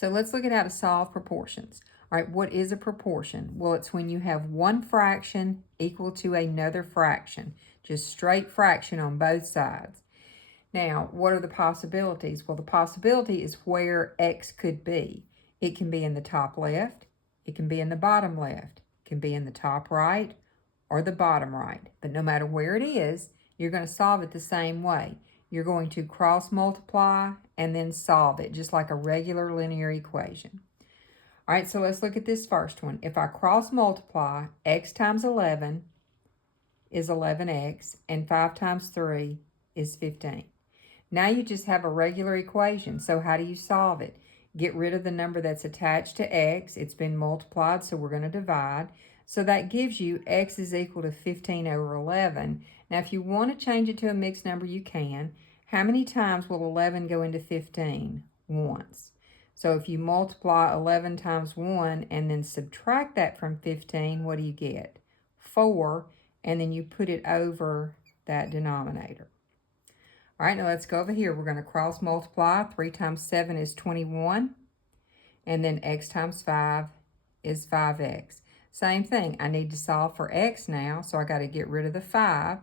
So let's look at how to solve proportions. All right, what is a proportion? Well, it's when you have one fraction equal to another fraction, just straight fraction on both sides. Now, what are the possibilities? Well, the possibility is where x could be. It can be in the top left, it can be in the bottom left, it can be in the top right, or the bottom right. But no matter where it is, you're going to solve it the same way. You're going to cross multiply and then solve it, just like a regular linear equation. All right, so let's look at this first one. If I cross multiply, x times 11 is 11x, and 5 times 3 is 15. Now you just have a regular equation. So how do you solve it? Get rid of the number that's attached to x. It's been multiplied, so we're going to divide. So that gives you x is equal to 15 over 11. Now, if you want to change it to a mixed number, you can. How many times will 11 go into 15? Once. So if you multiply 11 times 1 and then subtract that from 15, what do you get? 4, and then you put it over that denominator. All right, now let's go over here. We're going to cross multiply. 3 times 7 is 21. And then x times 5 is 5x. Same thing. I need to solve for x now, so I got to get rid of the 5.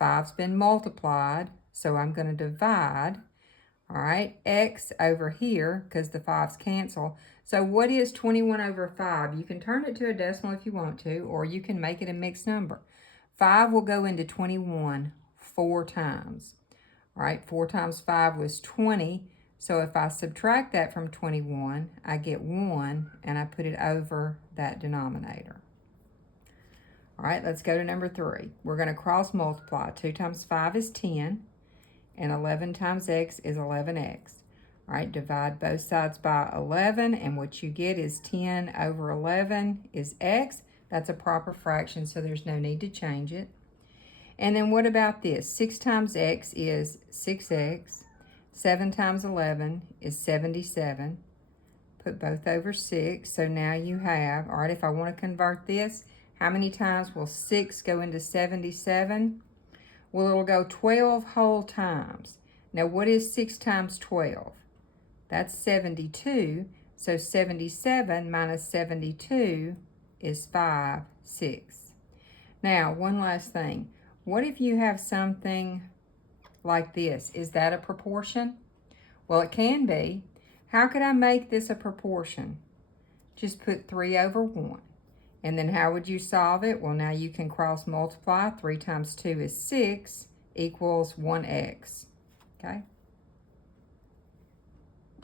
5's been multiplied, so I'm going to divide. All right, x over here, because the 5's cancel. So what is 21 over 5? You can turn it to a decimal if you want to, or you can make it a mixed number. 5 will go into 21 4 times. All right, 4 times 5 was 20. So if I subtract that from 21, I get 1, and I put it over that denominator. All right, let's go to number 3. We're going to cross multiply. 2 times 5 is 10, and 11 times x is 11x. All right, divide both sides by 11, and what you get is 10 over 11 is x. That's a proper fraction, so there's no need to change it. And then what about this? 6 times x is 6x. 7 times 11 is 77. Put both over 6. So now you have, all right, if I want to convert this, how many times will 6 go into 77? Well, it'll go 12 whole times. Now, what is 6 times 12? That's 72. So 77 minus 72 is 5, 6. Now, one last thing. What if you have something like this? Is that a proportion? Well, it can be. How could I make this a proportion? Just put 3 over 1. And then how would you solve it? Well, now you can cross multiply. 3 times 2 is 6 equals 1x. Okay?